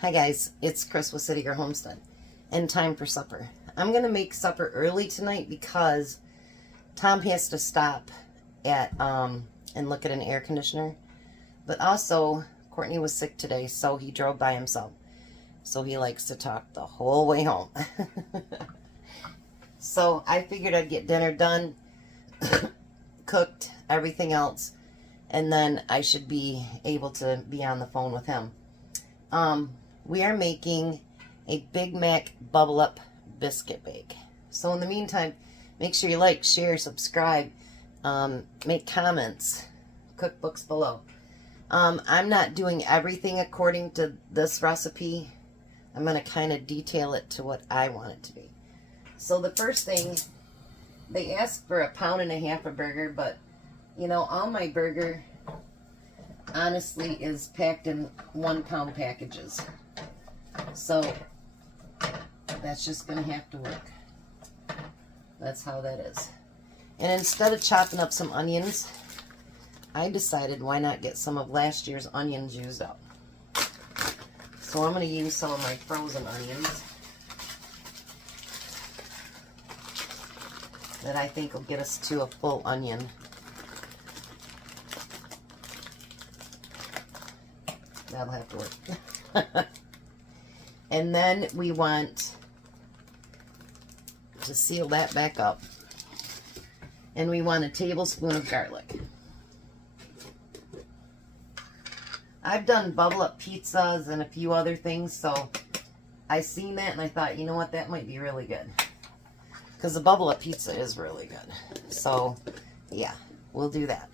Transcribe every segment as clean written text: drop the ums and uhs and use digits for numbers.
Hi guys, it's Chris with City Girl Homestead, and time for supper. I'm going to make supper early tonight because Tom has to stop at and look at an air conditioner. But also, Courtney was sick today, so he drove by himself. So he likes to talk the whole way home. So I figured I'd get dinner done, cooked, everything else, and then I should be able to be on the phone with him. We are making a Big Mac Bubble Up biscuit bake. So in the meantime, make sure you like, share, subscribe, make comments, cookbooks below. I'm not doing everything according to this recipe. I'm going to kind of detail it to what I want it to be. So the first thing, they asked for 1.5 pounds of burger, but you know, all my burger honestly is packed in 1 pound packages. So that's just going to have to work. That's how that is. And instead of chopping up some onions, I decided why not get some of last year's onions used up. So I'm going to use some of my frozen onions that I think will get us to a full onion. That'll have to work. And then we want to seal that back up. And we want 1 tablespoon of garlic. I've done bubble up pizzas and a few other things, so I seen that and I thought, you know what, that might be really good. Because the bubble up pizza is really good. So, yeah, we'll do that.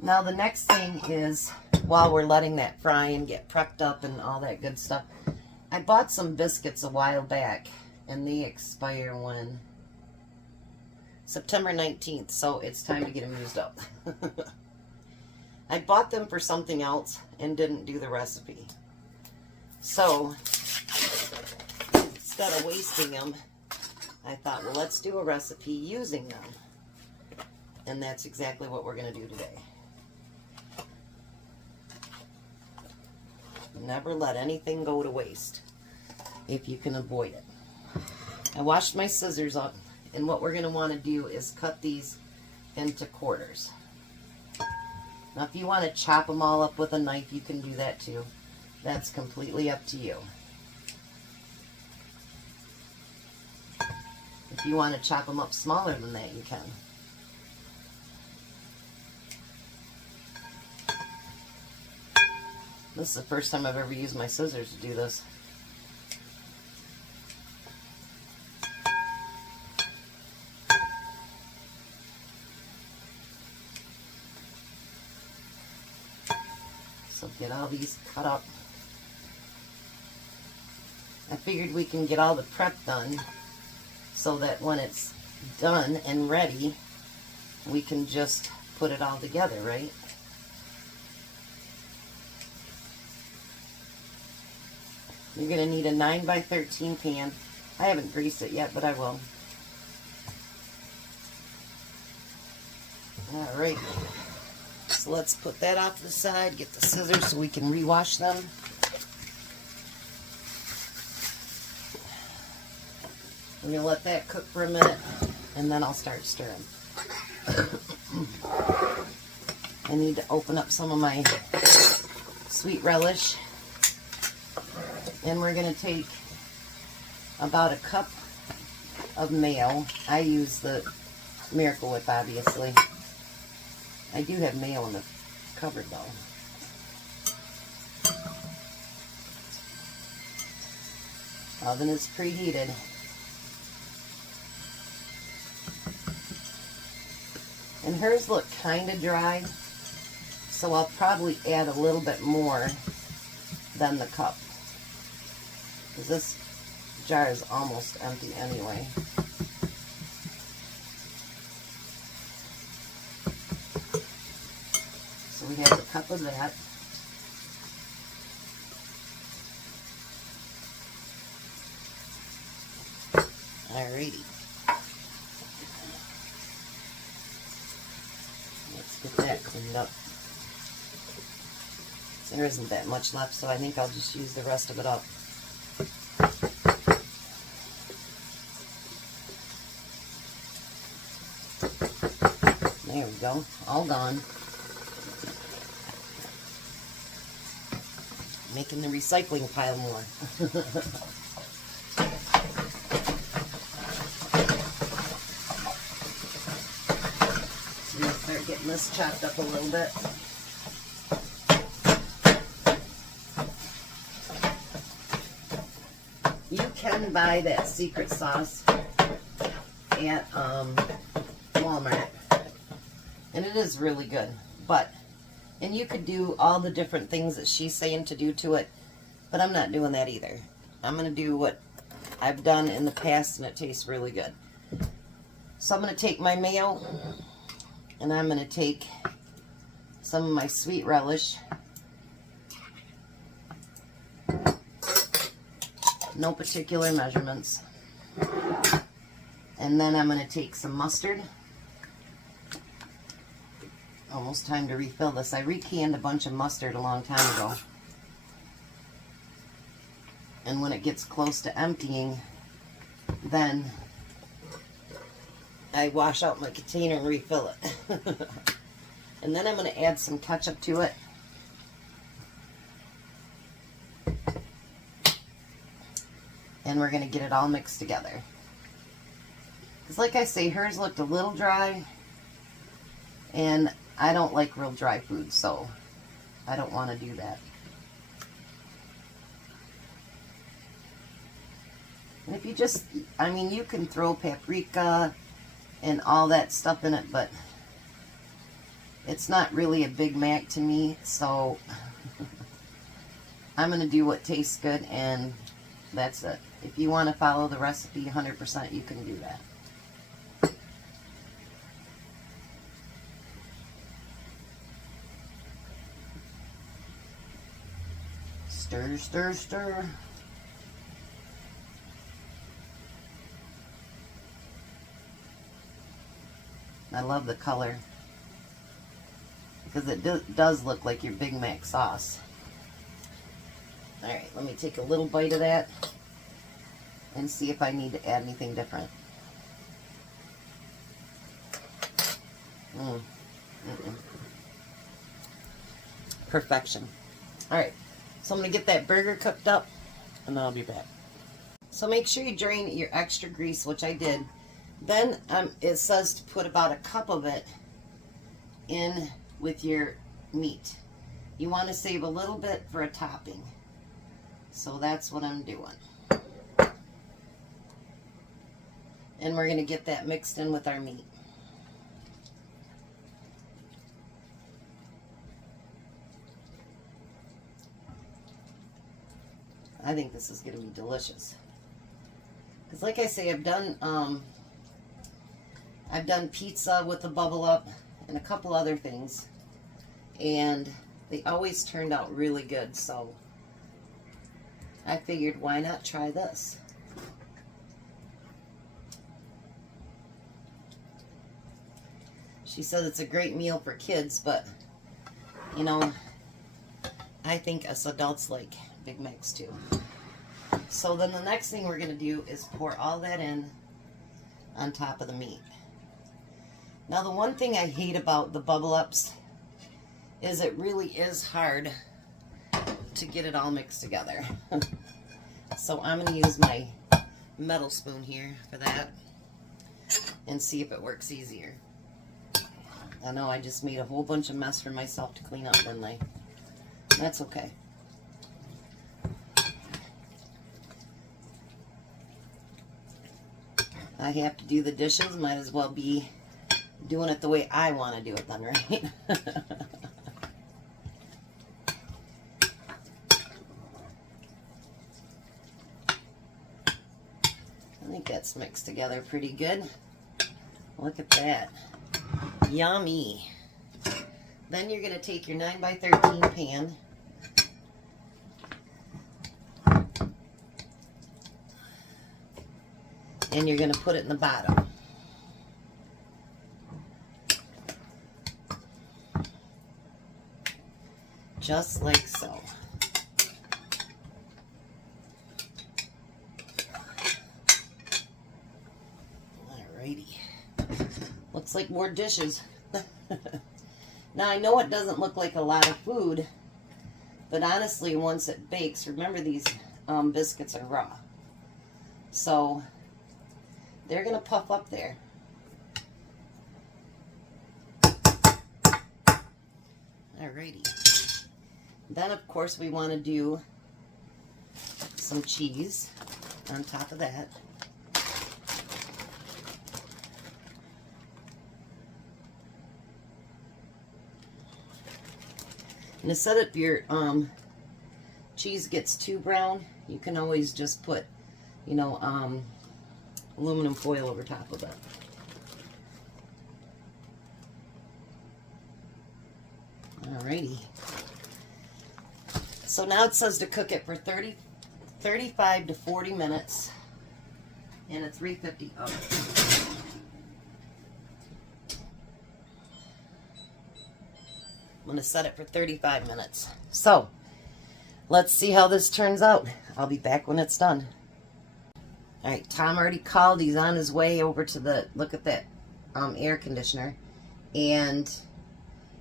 Now the next thing is, while we're letting that fry and get prepped up and all that good stuff, I bought some biscuits a while back, and they expire when? September 19th, so it's time to get them used up. I bought them for something else and didn't do the recipe. So, instead of wasting them, I thought, well, let's do a recipe using them. And that's exactly what we're going to do today. Never let anything go to waste if you can avoid it. I washed my scissors up, and what we're going to want to do is cut these into quarters. Now if you want to chop them all up with a knife, you can do that too. That's completely up to you. If you want to chop them up smaller than that, you can. This is the first time I've ever used my scissors to do this. So get all these cut up. I figured we can get all the prep done so that when it's done and ready, we can just put it all together, right? You're going to need a 9x13 pan. I haven't greased it yet, but I will. Alright, so let's put that off to the side, get the scissors so we can rewash them. We're going to let that cook for a minute, and then I'll start stirring. I need to open up some of my sweet relish. And we're going to take about 1 cup of mayo. I use the Miracle Whip, obviously. I do have mayo in the cupboard, though. Oven is preheated. And hers look kind of dry, so I'll probably add a little bit more than the cup. Because this jar is almost empty anyway. So we have a cup of that. Alrighty. Let's get that cleaned up. There isn't that much left, so I think I'll just use the rest of it up. There we go, all gone. Making the recycling pile more. So I'm going to start getting this chopped up a little bit. You can buy that secret sauce at Walmart, and it is really good, and you could do all the different things that she's saying to do to it, but I'm not doing that either. I'm going to do what I've done in the past, and it tastes really good. So I'm going to take my mayo, and I'm going to take some of my sweet relish. No particular measurements. And then I'm going to take some mustard. Almost time to refill this. I recanned a bunch of mustard a long time ago. And when it gets close to emptying, then I wash out my container and refill it. And then I'm going to add some ketchup to it. And we're going to get it all mixed together. Because like I say, hers looked a little dry, and I don't like real dry food, so I don't want to do that. And if you just, I mean, you can throw paprika and all that stuff in it, but it's not really a Big Mac to me, so I'm going to do what tastes good, and that's it. If you want to follow the recipe 100%, you can do that. Stir, stir, stir. I love the color, because it does look like your Big Mac sauce. Alright, let me take a little bite of that and see if I need to add anything different. Perfection. Alright, so I'm going to get that burger cooked up, and then I'll be back. So make sure you drain your extra grease, which I did. Then it says to put about a cup of it in with your meat. You want to save a little bit for a topping. So that's what I'm doing. And we're going to get that mixed in with our meat. I think this is going to be delicious. Because like I say, I've done pizza with the bubble up and a couple other things, and they always turned out really good, so I figured, why not try this? She said it's a great meal for kids, but you know, I think us adults like Big Macs too. So then the next thing we're going to do is pour all that in on top of the meat. Now the one thing I hate about the bubble ups is it really is hard to get it all mixed together. So I'm going to use my metal spoon here for that and see if it works easier. I know I just made a whole bunch of mess for myself to clean up, didn't I? That's okay. I have to do the dishes, might as well be doing it the way I want to do it then, right? I think that's mixed together pretty good. Look at that. Yummy. Then you're going to take your 9x13 pan. And you're going to put it in the bottom. Just like so. Alrighty. Looks like more dishes. Now I know it doesn't look like a lot of food, but honestly, once it bakes, remember these biscuits are raw. So they're going to puff up there. Alrighty. Then, of course, we want to do some cheese on top of that. And instead if your cheese gets too brown, you can always just put, you know, aluminum foil over top of it. Alrighty. So now it says to cook it for 35 to 40 minutes in a 350 oven. I'm going to set it for 35 minutes. So, let's see how this turns out. I'll be back when it's done. Alright, Tom already called. He's on his way over to the, look at that air conditioner. And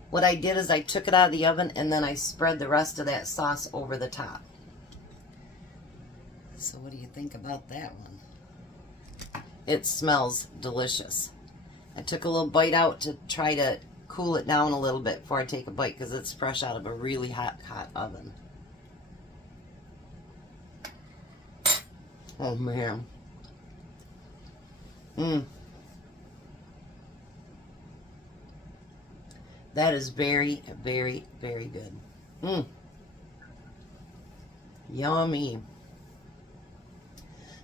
what I did is I took it out of the oven and then I spread the rest of that sauce over the top. So what do you think about that one? It smells delicious. I took a little bite out to try to cool it down a little bit before I take a bite because it's fresh out of a really hot oven. Oh man. That is very, very, very good. Yummy.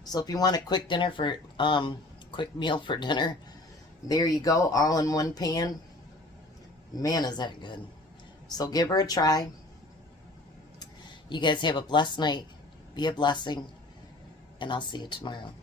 So if you want a quick dinner for, quick meal for dinner, there you go, all in one pan. Man, is that good. So give her a try. You guys have a blessed night. Be a blessing. And I'll see you tomorrow.